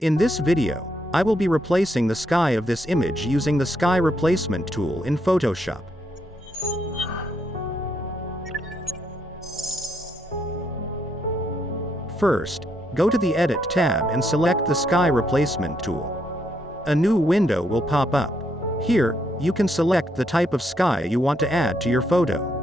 In this video, I will be replacing the sky of this image using the sky replacement tool in Photoshop. First, go to the Edit tab and select the sky replacement tool. A new window will pop up. Here, you can select the type of sky you want to add to your photo.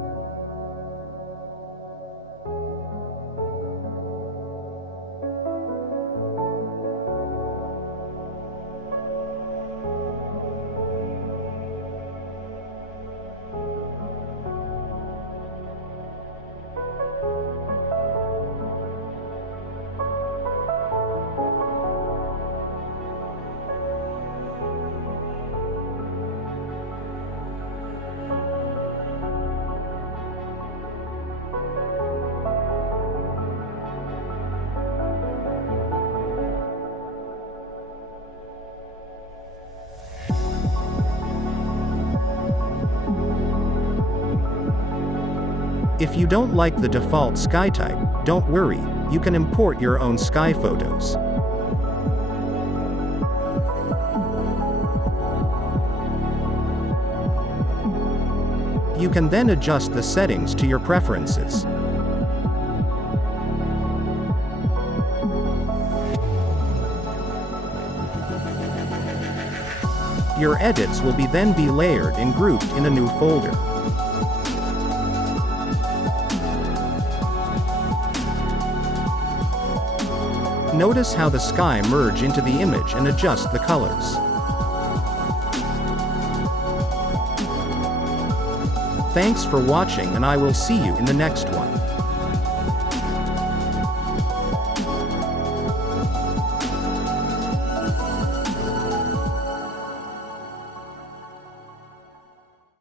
If you don't like the default sky type, don't worry, you can import your own sky photos. You can then adjust the settings to your preferences. Your edits will then be layered and grouped in a new folder. Notice how the sky merge into the image and adjust the colors. Thanks for watching, and I will see you in the next one.